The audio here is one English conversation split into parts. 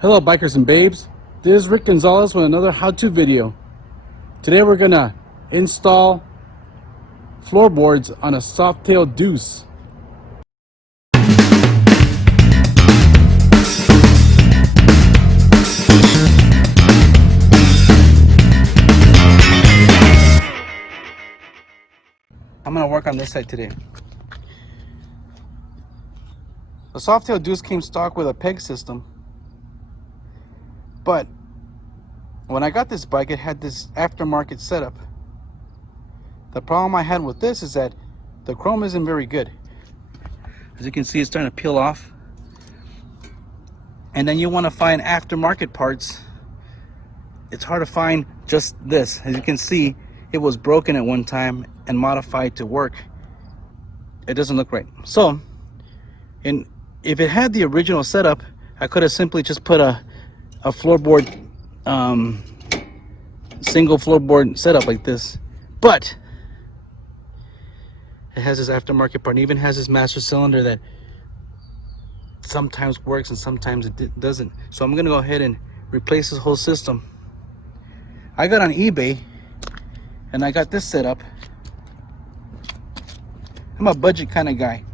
Hello bikers and babes, this is Rick Gonzalez with another how-to video. Today we're gonna install floorboards on a Softail Deuce. I'm gonna work on this side today. The Softail Deuce came stock with a peg system, but when I got this bike it had this aftermarket setup. The problem I had with this is that the chrome isn't very good. As you can see, it's starting to peel off, and then you want to find aftermarket parts. It's hard to find just this. As you can see, it was broken at one time and modified to work. It doesn't look right. So if it had the original setup, I could have simply just put a floorboard, single floorboard setup like this, but it has this aftermarket part, and even has this master cylinder that sometimes works and sometimes it doesn't. So I'm gonna go ahead and replace this whole system. I got on eBay and I got this set up. I'm a budget kind of guy,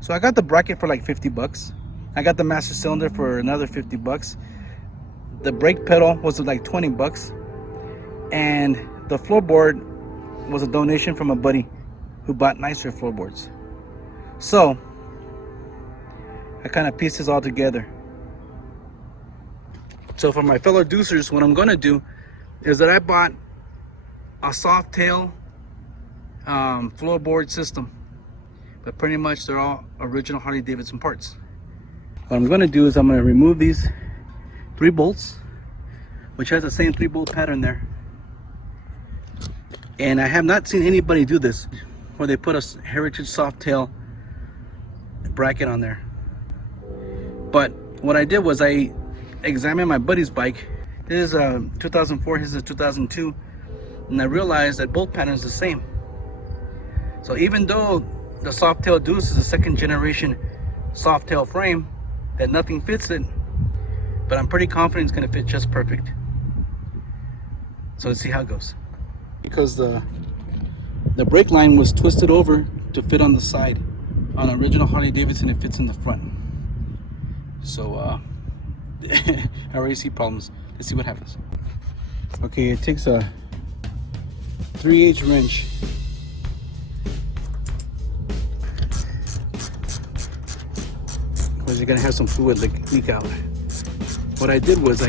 so I got the bracket for like 50 bucks. I got the master cylinder for another 50 bucks. The brake pedal was like 20 bucks, and the floorboard was a donation from a buddy who bought nicer floorboards. So I kind of pieced this all together. So for my fellow deucers, what I'm gonna do is that I bought a Softail floorboard system, but pretty much they're all original Harley Davidson parts. What I'm gonna do is I'm gonna remove these 3 bolts, which has the same 3-bolt pattern there. And I have not seen anybody do this, where they put a Heritage Softail bracket on there. But what I did was I examined my buddy's bike. This is a 2004, his is a 2002, and I realized that bolt pattern is the same. So even though the Softail Deuce is a 2nd generation Softail frame, that nothing fits it, but I'm pretty confident it's gonna fit just perfect. So let's see how it goes. Because the brake line was twisted over to fit on the side. On original Harley Davidson, it fits in the front. So I already see problems. Let's see what happens. Okay, it takes a 3/8 wrench. Because you're gonna have some fluid leak out. What I did was on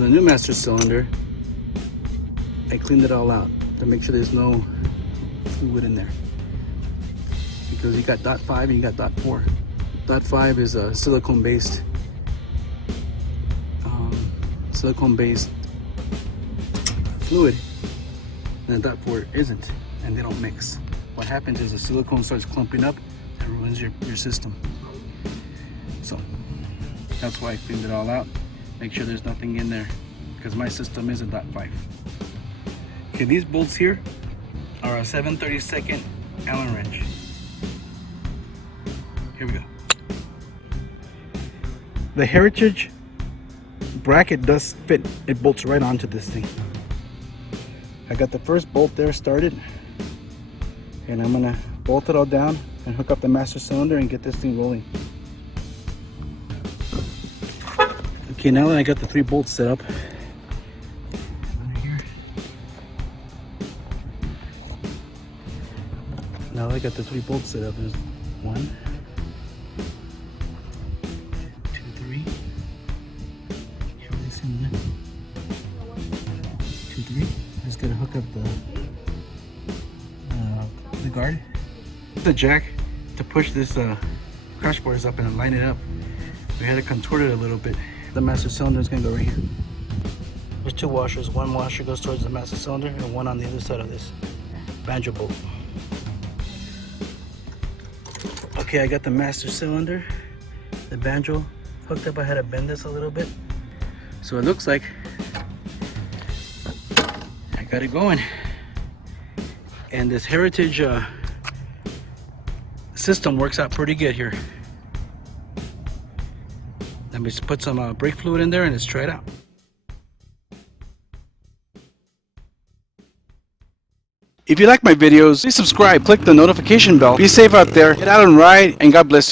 the new master cylinder, I cleaned it all out to make sure there's no fluid in there. Because you got dot 5 and you got dot 4. Dot 5 is a silicone based fluid, and dot 4 isn't, and they don't mix. What happens is the silicone starts clumping up and ruins your system. So that's why I cleaned it all out. Make sure there's nothing in there, because my system is a dot 5. Okay, these bolts here are a 7/32 Allen wrench. Here we go. The Heritage bracket does fit. It bolts right onto this thing. I got the first bolt there started, and I'm gonna bolt it all down and hook up the master cylinder and get this thing rolling. Okay, now that I got the 3 bolts set up, now I got the 3 bolts set up. There's 1, 2, 3. Here it is in there. 2, 3. Just gotta hook up the guard, the jack to push this crash bars up and line it up. We had to contort it a little bit. The master cylinder is gonna go right here. There's 2 washers. 1 washer goes towards the master cylinder and 1 on the other side of this banjo bolt. Okay, I got the master cylinder, the banjo hooked up. I had to bend this a little bit. So it looks like I got it going. And this Heritage system works out pretty good here. Let me just put some brake fluid in there and let's try it out. If you like my videos, please subscribe, click the notification bell. Be safe out there, get out and ride, and God bless you.